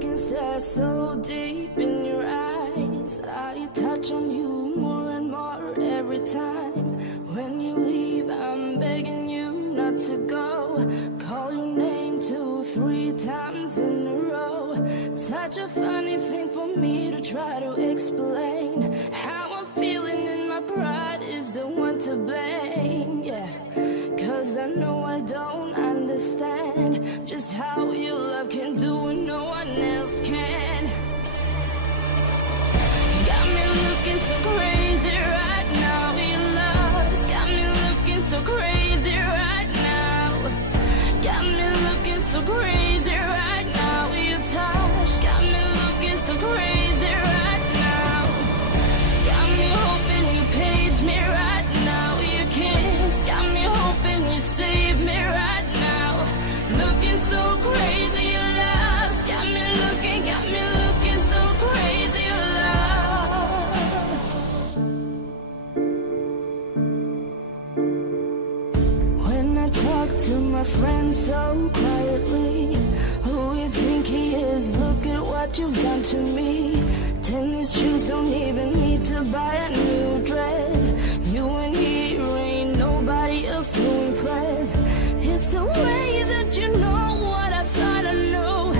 can stare so deep in your eyes. I touch on you more and more every time. When you leave, I'm begging you not to go. Call your name 2, 3 times in a row. Such a funny thing for me to try to explain. How I'm feeling and my pride is the one to blame. Yeah, 'cause I know I don't understand just how your love can do what no one else can. Got me looking so crazy right now. Your love's got me looking so crazy right now. Got me looking so crazy right now. Your touch got me looking so crazy right now. Got me hoping you page me right now. Your kiss got me hoping you save me right now. Looking so crazy, your love's got me looking so crazy, your love. When I talk to my friends so quietly, who you think he is? Look at what you've done to me. Tennis shoes don't even need to buy a new dress. You and he ain't nobody else to impress. It's the way that you know what I thought I knew.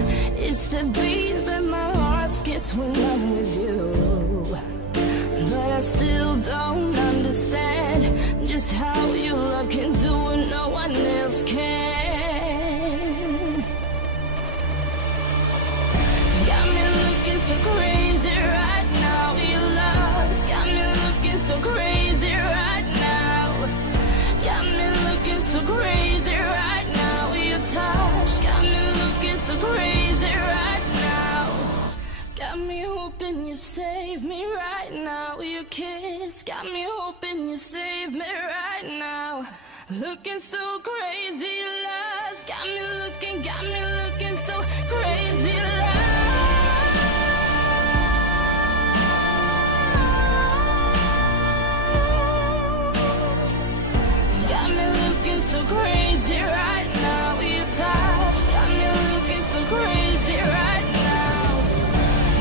It's the beat that my heart skips when I'm with you. But I still don't understand just how your love can do what no one else can. Got me looking so crazy right now. Your love's got me looking so crazy right now. Got me looking so crazy right now. Your touch got me looking so crazy right now. Got me hoping you save me right now. Your kiss got me hoping you save me right now. Looking so crazy, love's got me looking so crazy, love. Got me looking so crazy right now. Your touch got me looking so crazy right now.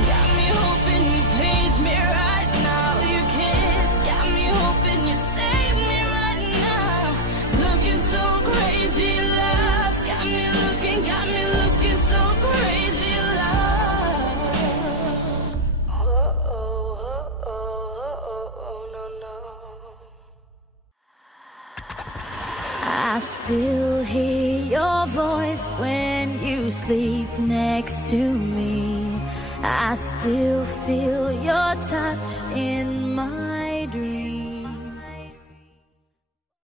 Got me hoping you page me right now. Your kiss got me hoping you save me right now. Looking so crazy, love's got me looking so crazy, love. Oh, no, no. I still hear your voice when you sleep next to me. I still feel your touch in my dreams.